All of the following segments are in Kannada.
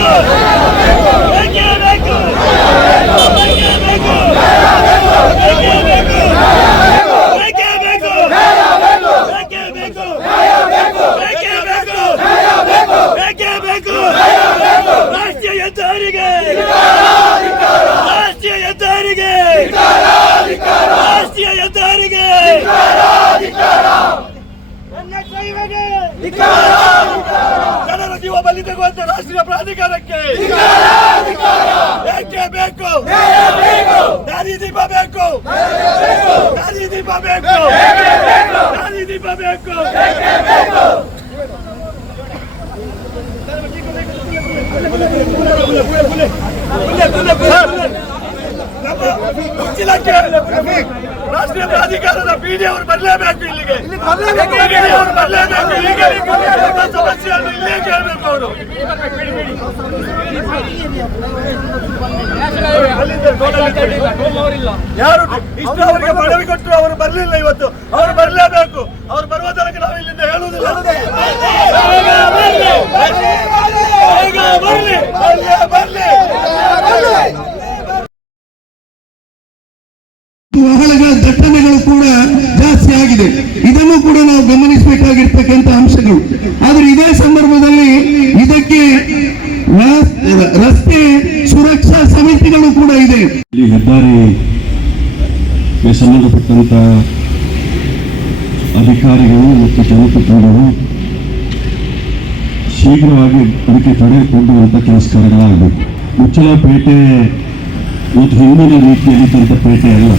Yeah! ಕೊಟ್ಟು ರಾಷ್ಟ್ರೀಯ ಹೆದ್ದಾರಿಗೆ ರಾಷ್ಟ್ರೀಯ ಹೆದ್ದಾರಿಗೆ ರಾಷ್ಟ್ರೀಯ ಹೆದ್ದಾರಿಗೆ ಜನರ ಜೀವ ಬಲಿ ರಾಷ್ಟ್ರೀಯ ಪ್ರಾಧಿಕಾರಕ್ಕೆ. ಬೇಕೇ ಬೇಕು? ದಾರಿ ದೀಪ ಬೇಕು. ದಾರಿ ದೀಪ ಬೇಕು. ದಾರಿ ದೀಪ ಬೇಕು. ಬಿಡಿ ಅವರು ಬರಲೇಬೇಕು ಇಲ್ಲಿಗೆ. ಅವರು ಬರಲೇಬೇಕು ಇಲ್ಲಿಗೆ. ಸಮಸ್ಯೆ ಸಮಸ್ಯೆಯನ್ನು ಇಲ್ಲೇ ಕೇಳಬೇಕು ಅವರು. ಯಾರು ಇಷ್ಟು ಅವರಿಗೆ ಮನವಿ ಕೊಟ್ಟರು ಅವರು ಬರಲಿಲ್ಲ ಇವತ್ತು. ಅವರು ಬರಲೇಬೇಕು. ಅವ್ರು ಬರುವ ತನಕ ನಾವು ಇಲ್ಲಿಂದ ಹೇಳುವುದಿಲ್ಲ ಬೇಗ ಬರ್ಲಿ ಬರ್ಲಿ ಬರ್ಲಿ ವಾಹನಗಳ ದಟ್ಟಣೆಗಳು ಕೂಡ ಜಾಸ್ತಿ ಆಗಿದೆ ಇದನ್ನು ಕೂಡ ನಾವು ಗಮನಿಸಬೇಕಾಗಿರ್ತಕ್ಕಂಥ ಅಂಶಗಳು ಆದ್ರೆ ಇದೇ ಸಂದರ್ಭದಲ್ಲಿ ಇದಕ್ಕೆ ರ- ರಸ್ತೆ ಸುರಕ್ಷಾ ಸಮಿತಿಗಳು ಕೂಡ ಇದೆ ಈ ಹೆದ್ದಾರಿಗೆ ಸಂಬಂಧಪಟ್ಟಂತ ಅಧಿಕಾರಿಗಳು ಮತ್ತು ಜನಪ್ರತಿನಿಧಿಗಳು ಶೀಘ್ರವಾಗಿ ಅದಕ್ಕೆ ತಡೆ ಕೊಡುವಂತ ಕೆಲಸ ಕಾರ್ಯಗಳಾಗಬೇಕು ಮುಚ್ಚಲಪೇಟೆ ಮತ್ತು ಹಿಂದಿನ ರೀತಿಯಲ್ಲಿ ಪೇಟೆ ಅಲ್ಲ.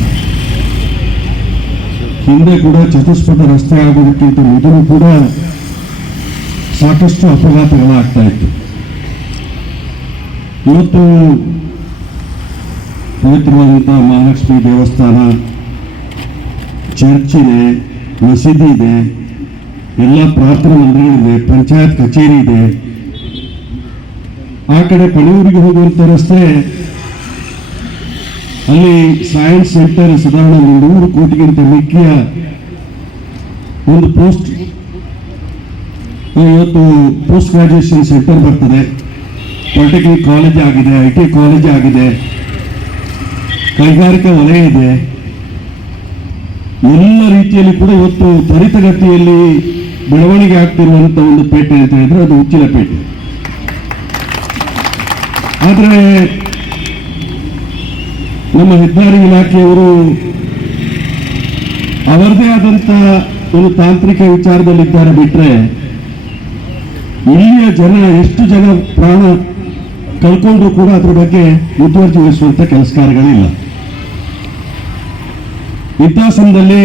ಹಿಂದೆ ಕೂಡ ಚತುಷ್ಪಥ ರಸ್ತೆ ಆಗೋದಕ್ಕಿಂತ ಮೊದಲು ಕೂಡ ಸಾಕಷ್ಟು ಅಪಘಾತಗಳಾಗ್ತಾ ಇತ್ತು. ಇವತ್ತು ಪವಿತ್ರವಾದಂಥ ಮಹಾಲಕ್ಷ್ಮಿ ದೇವಸ್ಥಾನ, ಚರ್ಚ್ ಇದೆ, ಮಸೀದಿ ಇದೆ. ಎಲ್ಲ ಪ್ರಾರ್ಥನಾ ಮಂದಿರಗಳಿದೆ, ಪಂಚಾಯತ್ ಕಚೇರಿ ಇದೆ. ಆ ಕಡೆ ಪಣಿಯೂರಿಗೆ ಹೋಗುವಂಥ ರಸ್ತೆ, ಅಲ್ಲಿ ಸೈನ್ಸ್ ಸೆಂಟರ್ ಸಾಧಾರಣ ಒಂದು ನೂರು ಕೋಟಿಗಿಂತ ಮಿಕ್ಕಿಯ ಒಂದು ಪೋಸ್ಟ್ ಇವತ್ತು ಪೋಸ್ಟ್ ಗ್ರಾಜುಯೇಷನ್ ಸೆಂಟರ್ ಬರ್ತದೆ. ಪಾಲಿಟೆಕ್ನಿಕ್ ಕಾಲೇಜ್ ಆಗಿದೆ ಐ ಟಿ ಕಾಲೇಜ್ ಆಗಿದೆ. ಕೈಗಾರಿಕಾ ವಲಯ ಇದೆ. ಎಲ್ಲ ರೀತಿಯಲ್ಲಿ ಕೂಡ ಇವತ್ತು ತ್ವರಿತಗತಿಯಲ್ಲಿ ಬೆಳವಣಿಗೆ ಆಗ್ತಿರುವಂತ ಒಂದು ಪೇಟೆ ಅಂತ ಹೇಳಿದ್ರೆ ಅದು ಉಚ್ಚಿನ ಪೇಟೆ. ಆದರೆ ನಮ್ಮ ಹೆದ್ದಾರಿ ಇಲಾಖೆಯವರು ಅವರದೇ ಆದಂತ ಒಂದು ತಾಂತ್ರಿಕ ವಿಚಾರದಲ್ಲಿದ್ದಾರೆ ಬಿಟ್ರೆ ಇಲ್ಲಿಯ ಜನ, ಎಷ್ಟು ಜನ ಪ್ರಾಣ ಕಳ್ಕೊಂಡ್ರು ಕೂಡ ಅದ್ರ ಬಗ್ಗೆ ಮುತುವರ್ಜಿ ವಹಿಸುವಂತ ಕೆಲಸ ಕಾರ್ಯಗಳಿಲ್ಲ ಇಂಥ ಸಮಯದಲ್ಲಿ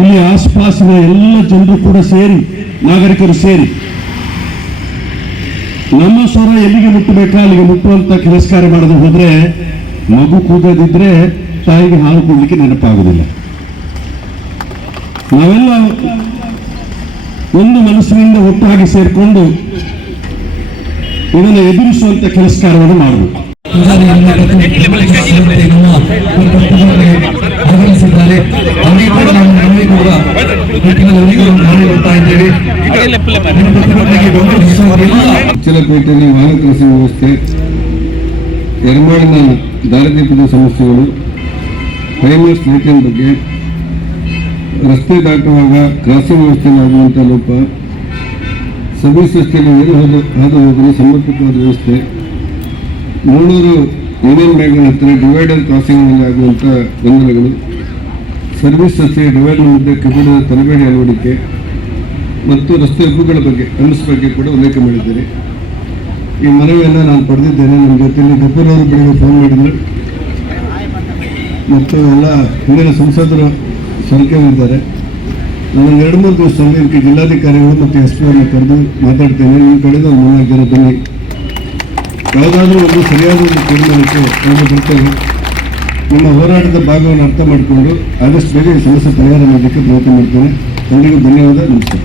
ಇಲ್ಲಿ ಆಸ್ಪಾಸಿನ ಎಲ್ಲ ಜನರು ಕೂಡ ಸೇರಿ, ನಾಗರಿಕರು ಸೇರಿ, ನಮ್ಮ ಸ್ವರ ಎಲ್ಲಿಗೆ ಮುಟ್ಟಬೇಕಾ? ಅಲ್ಲಿಗೆ ಮುಟ್ಟುವಂತ ತಿರಸ್ಕಾರ ಮಾಡದೆ ಹೋದ್ರೆ, ಮಗು ಕೂಗದಿದ್ರೆ ತಾಯಿಗೆ ಹಾಲು ಕೊಡ್ಲಿಕ್ಕೆ ನೆನಪಾಗುದಿಲ್ಲ. ನಾವೆಲ್ಲ ಒಂದು ಮನಸ್ಸಿನಿಂದ ಒಟ್ಟಾಗಿ ಸೇರಿಕೊಂಡು ಇದನ್ನು ಎದುರಿಸುವಂತ ಕೆಲಸ ಕಾರ್ಯವನ್ನು ಮಾಡಬೇಕು. ಆಗಮಿಸಿದ್ದಾರೆ ಉಚ್ಚಲಪೇಟೆಯಲ್ಲಿ ವಾಹನ ವ್ಯವಸ್ಥೆ ಎರ್ಮಾಳಿನ ದಾರಿದೀಪದ ಸಮಸ್ಯೆಗಳು ಫೈಮರ್ಸ್ ಲೈಟಿನ ಬಗ್ಗೆ ರಸ್ತೆ ದಾಟುವಾಗ ಕ್ರಾಸಿಂಗ್ ವ್ಯವಸ್ಥೆಯಲ್ಲಿ ಆಗುವಂಥ ಲೋಪ ಸಂಸ್ಥೆಯಲ್ಲಿ ಏನು ಹಾದು ಹೋಗಲು ಸಮರ್ಪಕವಾದ ವ್ಯವಸ್ಥೆ. ಮೂಳೂರು ಯೂನಿಯನ್ ಬ್ಯಾಂಕ್ನ ಹತ್ತಿರ ಡಿವೈಡರ್ ಕ್ರಾಸಿಂಗ್ನಲ್ಲಿ ಆಗುವಂಥ ಗೊಂದಲಗಳು. ಸರ್ವಿಸ್ ರಸ್ತೆಯ ಡಿವೈಡರ್ ಮಧ್ಯೆ ಕಬ್ಬಿಣದ ತರಬೇಡಿ ಅಳವಡಿಕೆ ಮತ್ತು ರಸ್ತೆ ಹಬ್ಬಗಳ ಬಗ್ಗೆ ಅನಸ್ ಬಗ್ಗೆ ಕೂಡ ಉಲ್ಲೇಖ ಮಾಡಿದ್ದೇನೆ ಈ ಮನವಿಯನ್ನು ನಾನು ಪಡೆದಿದ್ದೇನೆ. ನಮ್ಮ ಜೊತೆಯಲ್ಲಿ ಗಬ್ಬರವರು ಬೆಳಗ್ಗೆ ಫೋನ್ ಮಾಡಿದ್ರು. ಮತ್ತು ಎಲ್ಲ ಹಿಂದಿನ ಸಂಸದರು ಸಂಖ್ಯೆಯಲ್ಲಿದ್ದಾರೆ ನಾನು ಎರಡು, ಮೂರು ದಿವಸದಲ್ಲಿ ಇದಕ್ಕೆ ಜಿಲ್ಲಾಧಿಕಾರಿಗಳು ಮತ್ತು ಎಸ್ ಪಿ ಅವರನ್ನು ಕರೆದು ಮಾತಾಡ್ತೇನೆ. ನಿಮ್ಮ ಒಂದು ಮೂರ್ನಾಲ್ಕು ಜನ ಬನ್ನಿ. ಯಾವುದಾದ್ರೂ ಒಂದು ಸರಿಯಾದ ಒಂದು ತೀರ್ಮಾನಕ್ಕೆ ನಮ್ಮ ಬರ್ತೇವೆ ನಮ್ಮ ಹೋರಾಟದ ಭಾಗವನ್ನು ಅರ್ಥ ಮಾಡಿಕೊಂಡು ಆದಷ್ಟು ಬೇಗ ಈ ಸಮಸ್ಯೆ ಪರಿಹಾರ ಮಾಡಲಿಕ್ಕೆ ಪ್ರಯತ್ನ ಮಾಡ್ತೇನೆ. ಎಲ್ಲರಿಗೂ ಧನ್ಯವಾದ ನಮಸ್ಕಾರ.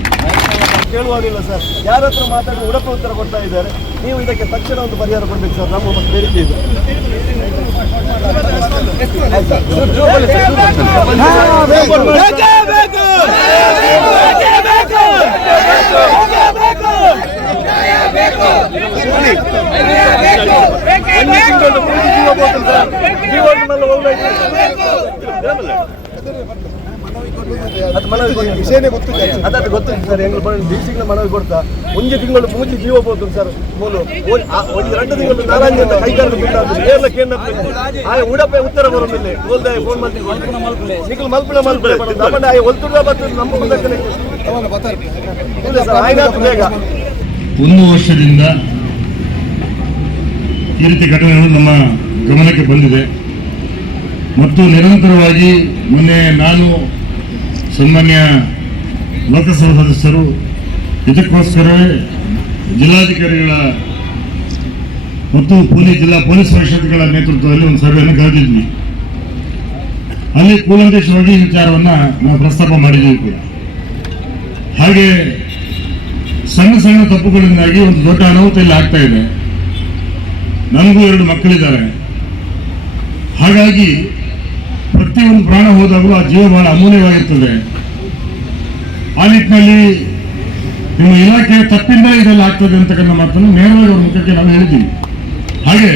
ಕೇಳುವಾಗಿಲ್ಲ ಸರ್. ಯಾರ ಹತ್ರ ಮಾತಾಡಿ ಉಡಪ ಉತ್ತರ ಕೊಡ್ತಾ ಇದ್ದಾರೆ. ನೀವು ಇದಕ್ಕೆ ತಕ್ಷಣ ಒಂದು ಪರಿಹಾರ ಕೊಡ್ಬೇಕು ಸರ್. ನಮ್ಮ ಒಂದು ಬೇಡಿಕೆ ಇದೆ. ಅದು ಮನವಿ. ವಿಷಯನೇ ಗೊತ್ತು ಅದಕ್ಕೆ ಗೊತ್ತು ಸರ್. ಹೆಂಗ್ ಡಿ ಸಿಗಳ ಮನವಿ ಕೊಡ್ತಾ. ಒಂದು ತಿಂಗಳು ಮೂಜಿ ಜೀವ ಬೋದು ಸರ್. ಮೂಲು. ಒಂದು ಎರಡು ತಿಂಗಳು ನಾರಾಯಣ ಅಂತ ಕೈಗಾರ ಬಿಟ್ಟಾದ್ರು ಕೇಂದ್ರ ಆ ಉಡಪೆ ಉತ್ತರ ಬರೋದಿಲ್ಲ ಹೋಲ್ದ ಫೋನ್ ಮಾಡಿ. ನಿಖಲ್ ಮಲ್ಪುಳ ಮಲ್ಪುಳ. ನಮ್ಮನ್ನ ಆ ಒಲ್ತುರ್ದ ಬರ್ತದೆ ನಮ್ಮ ಇಲ್ಲ ಸರ್ ಆಯ್ನಾತು ಬೇಗ. ಒಂದು ವರ್ಷದಿಂದ ಈ ರೀತಿ ಘಟನೆಗಳು ನಮ್ಮ ಗಮನಕ್ಕೆ ಬಂದಿದೆ. ಮತ್ತು ನಿರಂತರವಾಗಿ ಮೊನ್ನೆ ನಾನು ಸನ್ಮಾನ್ಯ ಲೋಕಸಭಾ ಸದಸ್ಯರು, ಇದಕ್ಕೋಸ್ಕರವೇ ಜಿಲ್ಲಾಧಿಕಾರಿಗಳ ಮತ್ತು ಪೊಲೀಸ್ ಜಿಲ್ಲಾ ಪೊಲೀಸ್ ಪರಿಷತ್ಗಳ ನೇತೃತ್ವದಲ್ಲಿ ಒಂದು ಸಭೆಯನ್ನು ಕರೆದಿದ್ವಿ. ಅಲ್ಲಿ ಕೂಲಂಕೇಶ್ವರ ವಿಚಾರವನ್ನು ನಾವು ಪ್ರಸ್ತಾಪ ಮಾಡಿದ್ದೀವಿ ಕೂಡ. ಹಾಗೆ ಸಣ್ಣ ಸಣ್ಣ ತಪ್ಪುಗಳಿಂದಾಗಿ ಒಂದು ದೊಡ್ಡ ಅನಾಹುತ ಇಲ್ಲಿ ಆಗ್ತಾ ಇದೆ. ನನಗೂ ಎರಡು ಮಕ್ಕಳಿದ್ದಾರೆ. ಹಾಗಾಗಿ ಪ್ರತಿಯೊಂದು ಪ್ರಾಣ ಹೋದಾಗಲೂ ಆ ಜೀವ ಬಹಳ ಅಮೂಲ್ಯವಾಗಿರ್ತದೆ. ಆ ನಿಟ್ಟಿನಲ್ಲಿ ನಿಮ್ಮ ಇಲಾಖೆ ತಪ್ಪಿಂದ ಇದೆಲ್ಲ ಆಗ್ತದೆ ಅಂತಕ್ಕಂಥ ಮಾತನ್ನು ನೇರವಾಗಿ ಅವ್ರ ಮುಖಕ್ಕೆ ನಾವು ಹೇಳಿದ್ದೀವಿ. ಹಾಗೆ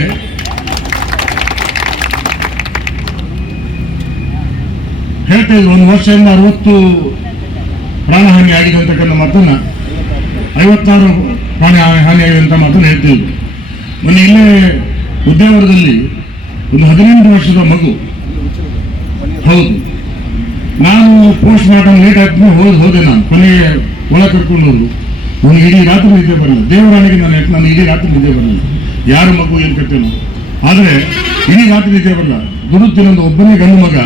ಹೇಳ್ತಾ ಇದ್ರು, ಒಂದು ವರ್ಷದಿಂದ ಅರವತ್ತು ಪ್ರಾಣಹಾನಿ ಆಗಿದೆ ಅಂತಕ್ಕಂಥ ಮಾತನ್ನ ಐವತ್ತಾರು ಹಾನಿ ಆಗಿದೆ ಅಂತ ಮಾತನ್ನು ಹೇಳ್ತಿದ್ರು ಮೊನ್ನೆ ಇಲ್ಲೇ ಉದ್ಯಾವರದಲ್ಲಿ ಒಂದು ಹದಿನೆಂಟು ವರ್ಷದ ಮಗು. ಹೌದು. ನಾನು ಪೋಸ್ಟ್ ಮಾರ್ಟಮ್ ಲೇಟ್ ಆಗ್ತೀನಿ ಹೋದ್ ಹೋದೆ ನಾನು. ಕೊನೆಗೆ ಒಳ ಕರ್ಕೊಂಡು ಹೋದ್ರು ಒಂದು ಇಡೀ ರಾತ್ರಿ ನಿದ್ದೆ ಬರಲಿಲ್ಲ ದೇವರಾಣಿಗೆ ನಾನು ನಾನು ಇಡೀ ರಾತ್ರಿ ನಿದ್ದೆ ಬರಲಿಲ್ಲ ಯಾರು ಮಗು ಏನು ಕಟ್ಟೇನೋ. ಆದರೆ ಇಡೀ ರಾತ್ರಿ ನಿದ್ದೆ ಬರಲ್ಲ. ಗುರುತಿನ ಒಬ್ಬನೇ ಗಂಡು ಮಗ,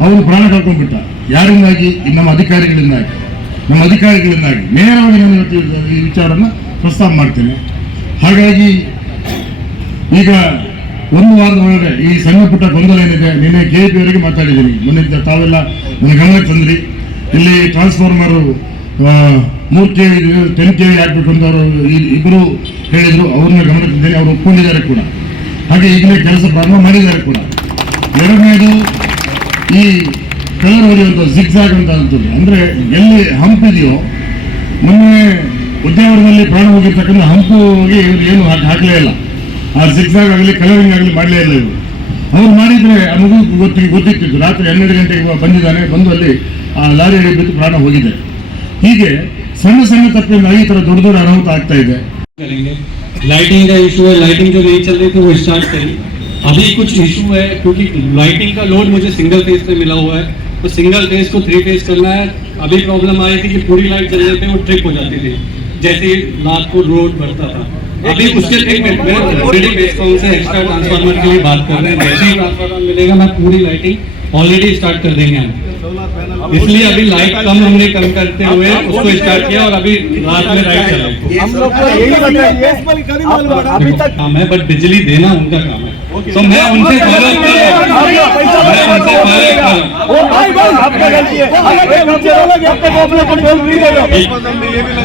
ಅವನು ಪ್ರಾಣ ಕಳ್ಕೊಂಡ್ಬಿಟ್ಟ. ಯಾರಿಂದಾಗಿ? ನಮ್ಮ ಅಧಿಕಾರಿಗಳಿಂದಾಗಿ. ನಮ್ಮ ಅಧಿಕಾರಿಗಳಿಂದಾಗಿ ನೇರವಾಗಿ ನಾನು ಈ ವಿಚಾರವನ್ನು ಪ್ರಸ್ತಾಪ ಮಾಡ್ತೇನೆ. ಹಾಗಾಗಿ ಈಗ ಒಂದು ವಾರದ ಒಳಗೆ ಈ ಸಣ್ಣ ಪುಟ್ಟ ಗೊಂದಲ ಏನಿದೆ, ನಿನ್ನೆ ಕೆ ಪಿ ಅವರಿಗೆ ಮಾತಾಡಿದ್ದೀನಿ. ಮೊನ್ನೆ ತಾವೆಲ್ಲ ನನ್ನ ಗಮನಕ್ಕೆ ತಂದ್ರಿ. ಇಲ್ಲಿ ಟ್ರಾನ್ಸ್ಫಾರ್ಮರು ಮೂರು K V ten K V ಹಾಕ್ಬೇಕು ಅಂತ ಅವರು ಇಬ್ಬರು ಹೇಳಿದರು. ಅವ್ರನ್ನ ಗಮನಕ್ಕೆ ತಂದಿದ್ದೀನಿ ಅವರು ಒಪ್ಕೊಂಡಿದ್ದಾರೆ ಕೂಡ. ಹಾಗೆ ಈಗಲೇ ಕೆಲಸ ಪ್ರಾರಂಭ ಮಾಡಿದ್ದಾರೆ ಕೂಡ. ಎರಡನೇದು ಈ ಕಲರ್ ಹೊಡೆಯುವಂಥ ಜಿಗ್ಜಾಗ್ ಅಂತ ಅಂತದ್ದು ಅಂದ್ರೆ ಎಲ್ಲಿ ಹಂಪ್ ಇದೆಯೋ ಮೊನ್ನೆ ಉದ್ಯಾವರದಲ್ಲಿ ಪ್ರಾಣ ಹೋಗಿರ್ತಕ್ಕಂಥ ಹಂಪುಗೆ ಇವರು ಏನು ಹಾಕ್- ಹಾಕ್ಲೇ ಇಲ್ಲ ಆ ಜಿಗ್ಜಾಗ್ ಆಗಲಿ ಕಲರಿಂಗ್ ಆಗಲಿ ಮಾಡಲೇ ಇಲ್ಲ ಇವರು ಅವ್ರು ಮಾಡಿದ್ರೆ ಆ ಮಗು ಗೊತ್ತಿ ಗೊತ್ತಿತ್ತು ರಾತ್ರಿ ಹನ್ನೆರಡು ಗಂಟೆಗೆ ಇವ ಬಂದಿದ್ದಾನೆ ಬಂದು ಅಲ್ಲಿ ಆ ಲಾರಿ ಬಿದ್ದು ಪ್ರಾಣ ಹೋಗಿದೆ ಹೀಗೆ ಸಣ್ಣ ಸಣ್ಣ ತಪ್ಪಿಂದ ಈ ತರ ದೊಡ್ಡ ದೊಡ್ಡ ಅನಾಹುತ ಆಗ್ತಾ ಇದೆ करेंगे लाइटिंग का इशू है लाइटिंग जो नहीं चल रही थी वो स्टार्ट करी अभी कुछ इशू है क्योंकि लाइटिंग का लोड मुझे सिंगल फेज पे मिला हुआ है तो सिंगल फ़ेज़ को थ्री फ़ेज़ करना है। अभी प्रॉब्लम आई थी कि पूरी लाइट चलने पे वो ट्रिप हो जाती थी। जैसे ही रात को रोड बढ़ता था। अभी उसके एक मिनट में ऑलरेडी बेस्कॉम से एक्स्ट्रा ट्रांसफार्मर के लिए बात कर रहे हैं। जैसे ही ट्रांसफार्मर मिलेगा मैं पूरी लाइटिंग ऑलरेडी स्टार्ट कर देंगे हम। इसलिए अभी लाइट कम हमने कम करते हुए उसको स्टार्ट किया और अभी रात में लाइट चलाई हम लोग को यही बताइए अभी तक काम है बट बिजली देना उनका काम है। तो मैं उनसे फॉलो मैं फॉलो हूँ। है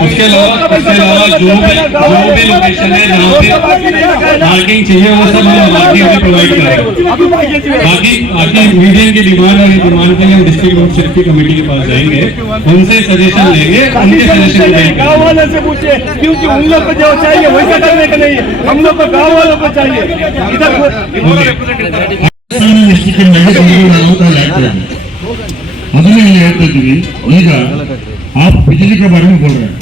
उसके अलावा उसके जो भी जो भी लोकेशन है जहाँ पे मार्किंग चाहिए वो सब हम मार्किंग भी प्रोवाइड करेंगे बाकी बाकी मीडियम की डिमांड और डिमांड के लिए हम डिस्ट्रिक्ट रोड सेफ्टी कमेटी के पास जाएँगे उनसे सजेशन लेंगे उनके सजेशन गाँव वाले से पूछे क्योंकि उन लोग को जो चाहिए वैसा करने का नहीं है हम लोग को गाँव वालों को चाहिए इधर ಎಷ್ಟಕ್ಕಿಂತ ಅನಾಹುತ ಅಲ್ಲಿ ಆಗ್ತಾ ಇದೆ ಅದನ್ನೇ ಇಲ್ಲಿ ಹೇಳ್ತಾ ಇದ್ದೀವಿ ಈಗ आप बिजली के बारे में बोल रहे हैं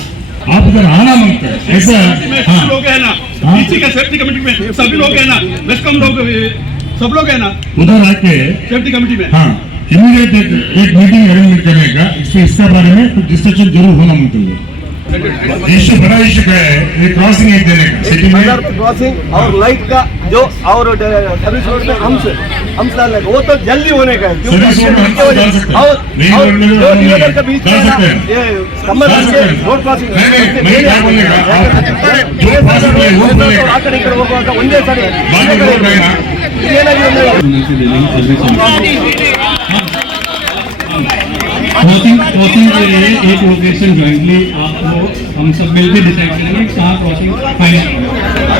आप इधर आना मांगते हैं ऐसा हाँ लोग है ना हाँ? डीसी का सेफ्टी कमेटी में सभी लोग है ना वेस्कॉम लोग सब लोग है ना उधर आके सेफ्टी कमेटी में हाँ इमीडिएट एक, एक मीटिंग अरेंजमेंट करने का इससे इसके बारे में कुछ डिस्कशन जरूर होना मतलब इशू बड़ा इशू क्या है ये क्रॉसिंग एक देने का सिटी में बाजार क्रॉसिंग और लाइट का जो और सर्विस रोड में हम्स हम्स डालने का वो तो जल्दी होने का है क्योंकि सर्विस रोड में इसके हम्स डाल वजह- सकते हैं। और मेन और रोड में जो हम डिवाइडर नहीं के बीच में डाल है ना, सकते हैं। ये कमर डाल सकते हैं। रोड क्रॉसिंग नहीं, नहीं, मैं क्या बोलने का, आप जो possible है, वो बोलने का। ಆ ಕಡೆ ಈ ಕಡೆ ಹೋಗುವಾಗ ಒಂದೇ ಸರಿ बाकी रोड में ना ಏನಾಗಿದೆ ಅಂದ್ರೆ क्रॉसिंग क्रॉसिंग के लिए एक लोकेशन ज्वाइंटली आपको हम सब मिलकर डिसाइड करेंगे कहाँ क्रॉसिंग फाइनल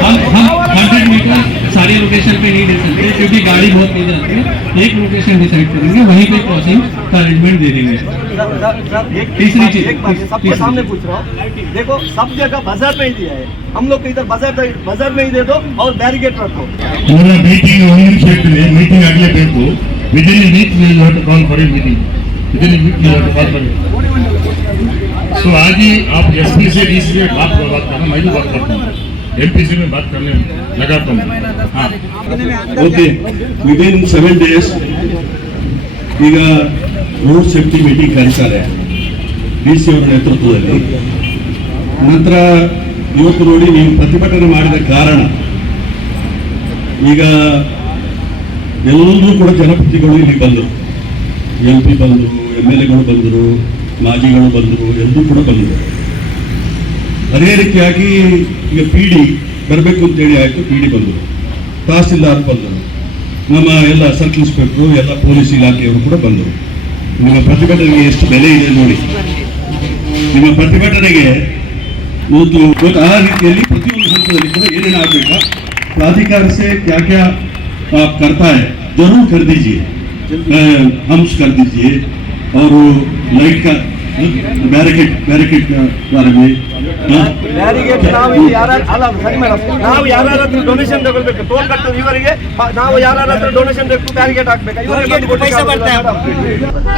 हम हम हंड्रेड मीटर सारी लोकेशन पे नहीं दे सकते क्योंकि गाड़ी बहुत तेज आती है। एक लोकेशन डिसाइड करेंगे वहीं पे क्रॉसिंग का अरेंजमेंट दे देंगे। तीसरी चीज़ सबके सामने पूछ रहा हूँ। देखो सब जगह बाज़ार में ही दिया है। हम लोग इधर बाज़ार बाज़ार में ही दे दो और बैरिकेड रखो मीटिंग मीटिंग अगले week week you have to call for a meeting within a week you have to call for so आज ही आप एसपी से डीसी से बात बात करना मैं भी बात करता हूँ एमपीसी में बात करने लगाता हूँ हाँ ಓಕೆ ವಿದಿನ್ ಸೆವೆನ್ ಡೇಸ್ ಈಗ ರೋಡ್ ಸೇಫ್ಟಿ ಮೀಟಿಂಗ್ ಕರೀತಾರೆ ಡಿ ಸಿ ಅವರ ನೇತೃತ್ವದಲ್ಲಿ ನಂತರ ಇವತ್ತು ನೋಡಿ ನೀವು ಪ್ರತಿಭಟನೆ ಮಾಡಿದ ಕಾರಣ ಈಗ ಎಲ್ಲರೂ ಕೂಡ ಜನಪ್ರತಿಗಳು ಇಲ್ಲಿ ಬಂದರು ಎಂ ಪಿ ಬಂದರು ಎಮ್ ಎಲ್ ಎಗಳು ಬಂದರು ಮಾಜಿಗಳು ಬಂದರು ಎಲ್ಲರೂ ಕೂಡ ಬಂದರು ಅದೇ ರೀತಿಯಾಗಿ ಈಗ ಪಿ ಡಿ ಬರಬೇಕು ಅಂತೇಳಿ ಆಯಿತು ಪಿ ಡಿ ಬಂದರು ತಹಸೀಲ್ದಾರ್ ಬಂದರು ನಮ್ಮ ಎಲ್ಲ ಸರ್ಕಲ್ ಇನ್ಸ್ಪೆಕ್ಟ್ರು ಎಲ್ಲ ಪೊಲೀಸ್ ಇಲಾಖೆಯವರು ಕೂಡ ಬಂದರು ನಿಮ್ಮ ಪ್ರತಿಭಟನೆಗೆ ಎಷ್ಟು ಬೆಲೆ ಇದೆ ನೋಡಿ ನಿಮ್ಮ ಪ್ರತಿಭಟನೆಗೆ ಇವತ್ತು ಇವತ್ತು ಆ ರೀತಿಯಲ್ಲಿ ಪ್ರತಿಯೊಂದು ಹಂತದಲ್ಲಿ ಕೂಡ ಏನೇನು ಆಗಬೇಕಾ ಪ್ರಾಧಿಕಾರ से क्या क्या आप करता है जरूर कर दीजिए हम्स कर दीजिए और वो लाइट का बैरिकेड बैरिकेड के बारे में हाँ? ಬ್ಯಾರಿಗೇಡ್ ನಾವು ಇಲ್ಲಿ ಯಾರ ಅಲ್ಲ ಸರಿ ಮೇಡಮ್. ನಾವು ಯಾರ ಹತ್ರ ಡೊನೇಷನ್ ತಗೊಳ್ಬೇಕು ಟೋಲ್ ಕಟ್ಟೋದು ಇವರಿಗೆ ನಾವು ಯಾರ ಹತ್ರ ಡೊನೇಷನ್ ಬೇಕು ಬ್ಯಾರಿಗೇಡ್ ಹಾಕ್ಬೇಕು? ಇವರಿಗೆ ಬಂದು ಕೊಡ್ಲಿಕ್ಕೆ ಆಗುದಿಲ್ಲ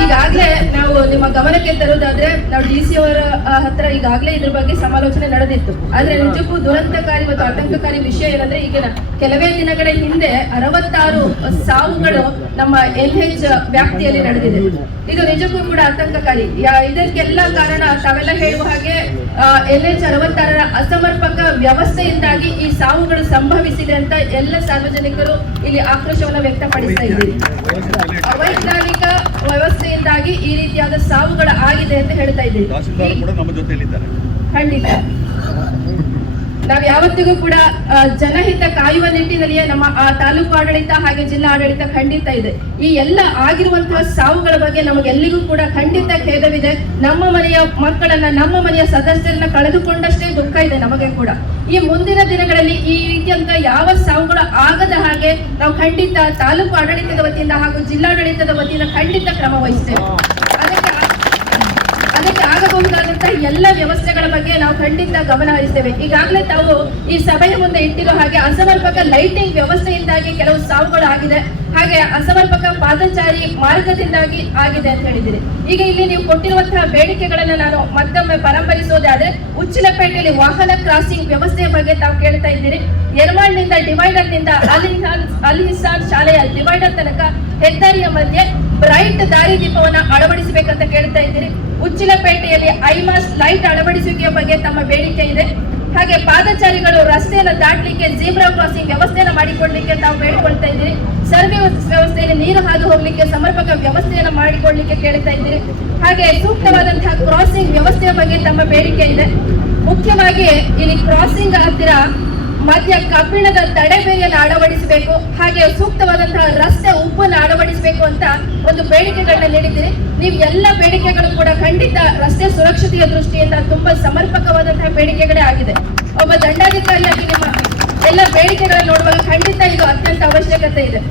ಈಗಾಗಲೇ ನಾವು ನಿಮ್ಮ ಗಮನಕ್ಕೆ ತರೋದಾದ್ರೆ ನಾವು ಡಿ ಸಿ ಅವರ ಹತ್ರ ಈಗಾಗಲೇ ಇದ್ರ ಬಗ್ಗೆ ಸಮಾಲೋಚನೆ ನಡೆದಿತ್ತು. ಆದ್ರೆ ನಿಜಕ್ಕೂ ದುರಂತಕಾರಿ ಮತ್ತು ಆತಂಕಕಾರಿ ವಿಷಯ ಏನಂದ್ರೆ ಈಗಿನ ಕೆಲವೇ ದಿನಗಳ ಹಿಂದೆ ಅರವತ್ತಾರು ಸಾವುಗಳು ನಮ್ಮ ಎಲ್ ಹೆಚ್ ವ್ಯಾಪ್ತಿಯಲ್ಲಿ ನಡೆದಿದೆ. ಇದು ನಿಜಕ್ಕೂ ಕೂಡ ಆತಂಕಕಾರಿ. ಯಾ- ಇದಕ್ಕೆಲ್ಲ ಕಾರಣ ತಾವೆಲ್ಲ ಹೇಳುವ ಹಾಗೆ ಎಲ್ ಎಚ್ ಅರವತ್ತಾರರ ಅಸಮರ್ಪಕ ವ್ಯವಸ್ಥೆಯಿಂದಾಗಿ ಈ ಸಾವುಗಳು ಸಂಭವಿಸಿದೆ ಅಂತ ಎಲ್ಲ ಸಾರ್ವಜನಿಕರು ಇಲ್ಲಿ ಆಕ್ರೋಶವನ್ನು ವ್ಯಕ್ತಪಡಿಸ್ತಾ ಇದ್ದೀವಿ ಅವೈಜ್ಞಾನಿಕ ವ್ಯವಸ್ಥೆಯಿಂದಾಗಿ ಈ ರೀತಿಯಾದ ಸಾವುಗಳು ಆಗಿದೆ ಅಂತ ಹೇಳ್ತಾ ಇದ್ದೀವಿ ಖಂಡಿತ. ನಾವು ಯಾವತ್ತಿಗೂ ಕೂಡ ಜನಹಿತ ಕಾಯುವ ನಿಟ್ಟಿನಲ್ಲಿಯೇ ನಮ್ಮ, ಆ, ತಾಲೂಕು ಆಡಳಿತ ಹಾಗೆ ಜಿಲ್ಲಾ ಆಡಳಿತ ಖಂಡಿತ ಇದೆ. ಈ ಎಲ್ಲ ಆಗಿರುವಂತಹ ಸಾವುಗಳ ಬಗ್ಗೆ ನಮಗೆಲ್ಲಿಗೂ ಕೂಡ ಖಂಡಿತ ಖೇದವಿದೆ. ನಮ್ಮ ಮನೆಯ ಮಕ್ಕಳನ್ನ, ನಮ್ಮ ಮನೆಯ ಸದಸ್ಯರನ್ನ ಕಳೆದುಕೊಂಡಷ್ಟೇ ದುಃಖ ಇದೆ ನಮಗೆ ಕೂಡ. ಈ ಮುಂದಿನ ದಿನಗಳಲ್ಲಿ ಈ ರೀತಿಯಂತ ಯಾವ ಸಾವುಗಳು ಆಗದ ಹಾಗೆ ನಾವು ಖಂಡಿತ ತಾಲೂಕು ಆಡಳಿತದ ವತಿಯಿಂದ ಹಾಗೂ ಜಿಲ್ಲಾಡಳಿತದ ವತಿಯಿಂದ ಖಂಡಿತ ಕ್ರಮ ವಹಿಸ್ತೇವೆ. ಆಗಬಹುದಾದಂತಹ ಎಲ್ಲ ವ್ಯವಸ್ಥೆಗಳ ಬಗ್ಗೆ ನಾವು ಖಂಡಿತ ಗಮನ ಹರಿಸ್ತೇವೆ. ಈಗಾಗಲೇ ತಾವು ಈ ಸಭೆಯ ಮುಂದೆ ಇಟ್ಟಿರೋ ಹಾಗೆ ಅಸಮರ್ಪಕ ಲೈಟಿಂಗ್ ವ್ಯವಸ್ಥೆಯಿಂದಾಗಿ ಕೆಲವು ಸಾವುಗಳು ಆಗಿದೆ. ಹಾಗೆ ಅಸಮರ್ಪಕ ಪಾದಚಾರಿ ಮಾರ್ಗದಿಂದಾಗಿ ಆಗಿದೆ ಅಂತ ಹೇಳಿದಿರಿ ಈಗ ಇಲ್ಲಿ ನೀವು ಕೊಟ್ಟಿರುವಂತಹ ಬೇಡಿಕೆಗಳನ್ನ ನಾನು ಮತ್ತೊಮ್ಮೆ ಪರಂಪರಿಸುವುದಾದ್ರೆ ಉಚ್ಚಿನ ಉಚ್ಚಿಲಪೇಟೆಯಲ್ಲಿ ವಾಹನ ಕ್ರಾಸಿಂಗ್ ವ್ಯವಸ್ಥೆಯ ಬಗ್ಗೆ ತಾವು ಕೇಳ್ತಾ ಇದ್ದೀರಿ. ಯರಮಾಳ್ನಿಂದ ಡಿವೈಡರ್ನಿಂದ ಅಲಿಹಾನ್ ಹಿಸಾನ್ ಶಾಲೆಯ ಡಿವೈಡರ್ ತನಕ ಹೆದ್ದಾರಿಯ ಮಧ್ಯೆ ಬ್ರೈಟ್ ದಾರಿ ದೀಪವನ್ನ ಅಳವಡಿಸಬೇಕಂತ ಕೇಳ್ತಾ ಇದ್ದೀರಿ. ಉಚ್ಚಿಲಪೇಟೆಯಲ್ಲಿ ಐಮಾಸ್ ಲೈಟ್ ಅಳವಡಿಸುವಿಕೆಯ ಬಗ್ಗೆ ತಮ್ಮ ಬೇಡಿಕೆ ಇದೆ. ಹಾಗೆ ಪಾದಚಾರಿಗಳು ರಸ್ತೆಯನ್ನು ದಾಟಲಿಕ್ಕೆ ಜೀಬ್ರಾ ಕ್ರಾಸಿಂಗ್ ವ್ಯವಸ್ಥೆಯನ್ನು ಮಾಡಿಕೊಡ್ಲಿಕ್ಕೆ ತಾವು ಬೇಡಿಕೊಳ್ತಾ ಇದ್ದೀರಿ. ಸರ್ವೆ ವ್ಯವಸ್ಥೆಯಲ್ಲಿ ನೀರು ಹಾದು ಹೋಗ್ಲಿಕ್ಕೆ ಸಮರ್ಪಕ ವ್ಯವಸ್ಥೆಯನ್ನು ಮಾಡಿಕೊಡ್ಲಿಕ್ಕೆ ಕೇಳ್ತಾ ಇದ್ದೀರಿ. ಹಾಗೆ ಸೂಕ್ತವಾದಂತಹ ಕ್ರಾಸಿಂಗ್ ವ್ಯವಸ್ಥೆಯ ಬಗ್ಗೆ ತಮ್ಮ ಬೇಡಿಕೆ ಇದೆ. ಮುಖ್ಯವಾಗಿ ಇಲ್ಲಿ ಕ್ರಾಸಿಂಗ್ ಹತ್ತಿರ ಮಧ್ಯ ಕಬ್ಬಿಣದ ತಡೆಬೇಲಿಯನ್ನು ಅಳವಡಿಸಬೇಕು ಹಾಗೆ ಸೂಕ್ತವಾದಂತಹ ರಸ್ತೆ ಉಪ್ಪನ್ನು ಅಳವಡಿಸಬೇಕು ಅಂತ ಒಂದು ಬೇಡಿಕೆಗಳನ್ನ ನೀಡಿದ್ದೀರಿ. ನೀವು ಎಲ್ಲ ಬೇಡಿಕೆಗಳು ಕೂಡ ಖಂಡಿತ ರಸ್ತೆ ಸುರಕ್ಷತೆಯ ದೃಷ್ಟಿಯಿಂದ ತುಂಬಾ ಸಮರ್ಪಕವಾದಂತಹ ಬೇಡಿಕೆಗಳೇ ಆಗಿದೆ. ಒಬ್ಬ ದಂಡಾಧಿಕಾರಿಯಾಗಿ ನಿಮ್ಮ ಎಲ್ಲ ಬೇಡಿಕೆಗಳನ್ನು ನೋಡುವಾಗ ಖಂಡಿತ ಇದು ಅತ್ಯಂತ ಅವಶ್ಯಕತೆ ಇದೆ.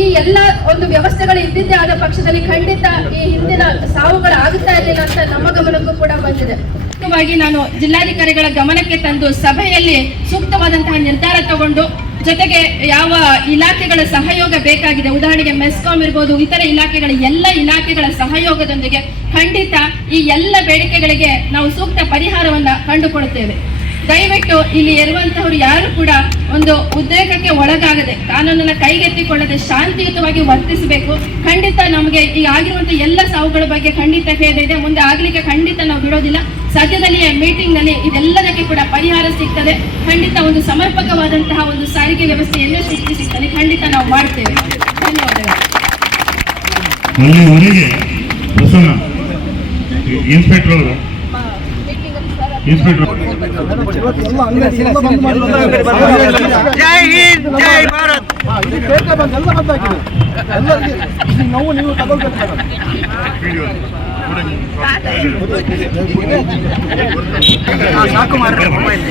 ಈ ಎಲ್ಲ ಒಂದು ವ್ಯವಸ್ಥೆಗಳು ಇದ್ದಿದ್ದೇ ಆದ ಪಕ್ಷದಲ್ಲಿ ಖಂಡಿತ ಈ ಹಿಂದಿನ ಸಾವುಗಳು ಆಗುತ್ತಾ ಇರಲಿಲ್ಲ ಅಂತ ನಮ್ಮ ಗಮನಕ್ಕೂ ಕೂಡ ಬಂದಿದೆ. ಮುಖ್ಯವಾಗಿ ನಾನು ಜಿಲ್ಲಾಧಿಕಾರಿಗಳ ಗಮನಕ್ಕೆ ತಂದು ಸಭೆಯಲ್ಲಿ ಸೂಕ್ತವಾದಂತಹ ನಿರ್ಧಾರ ತಗೊಂಡು ಜೊತೆಗೆ ಯಾವ ಇಲಾಖೆಗಳ ಸಹಯೋಗ ಬೇಕಾಗಿದೆ. ಉದಾಹರಣೆಗೆ ಮೆಸ್ಕಾಂ ಇರ್ಬೋದು, ಇತರ ಇಲಾಖೆಗಳ, ಎಲ್ಲ ಇಲಾಖೆಗಳ ಸಹಯೋಗದೊಂದಿಗೆ ಖಂಡಿತ ಈ ಎಲ್ಲ ಬೇಡಿಕೆಗಳಿಗೆ ನಾವು ಸೂಕ್ತ ಪರಿಹಾರವನ್ನು ಕಂಡುಕೊಳ್ಳುತ್ತೇವೆ. ದಯವಿಟ್ಟು ಇಲ್ಲಿ ಇರುವಂತಹವರು ಯಾರು ಕೂಡ ಒಂದು ಉದ್ರೇಕಕ್ಕೆ ಒಳಗಾಗದೆ ಕಾನೂನನ್ನ ಕೈಗೆತ್ತಿಕೊಳ್ಳದೆ ಶಾಂತಿಯುತವಾಗಿ ವರ್ತಿಸಬೇಕು. ಖಂಡಿತ ನಮಗೆ ಈ ಆಗಿರುವಂತಹ ಎಲ್ಲ ಸಾವುಗಳ ಬಗ್ಗೆ ಖಂಡಿತ ಖೇದ ಇದೆ. ಮುಂದೆ ಆಗ್ಲಿಕ್ಕೆ ಖಂಡಿತ ನಾವು ಬಿಡೋದಿಲ್ಲ. ಸದ್ಯದಲ್ಲಿ ಮೀಟಿಂಗ್ನಲ್ಲಿ ಇದೆಲ್ಲದಕ್ಕೆ ಕೂಡ ಪರಿಹಾರ ಸಿಗ್ತದೆ. ಖಂಡಿತ ಒಂದು ಸಮರ್ಪಕವಾದಂತಹ ಒಂದು ಸಾರಿಗೆ ವ್ಯವಸ್ಥೆಯನ್ನು ಸೃಷ್ಟಿ ಸಿಗ್ತದೆ. ಖಂಡಿತ ನಾವು ಮಾಡ್ತೇವೆ. ಧನ್ಯವಾದಗಳು. ಇನ್ಸ್ಪೆಕ್ಟರ್ ಅವರು. ಇನ್ಸ್ಪೆಕ್ಟರ್. ಜೈ ಹಿಂದ್ ಜೈ ಭಾರತ್ ನೋವು ನೀವು ತಗೊಳ್ಬೇಕು ಸಾಕು ಮಾಡ್ರಿ ಮೊಬೈಲ್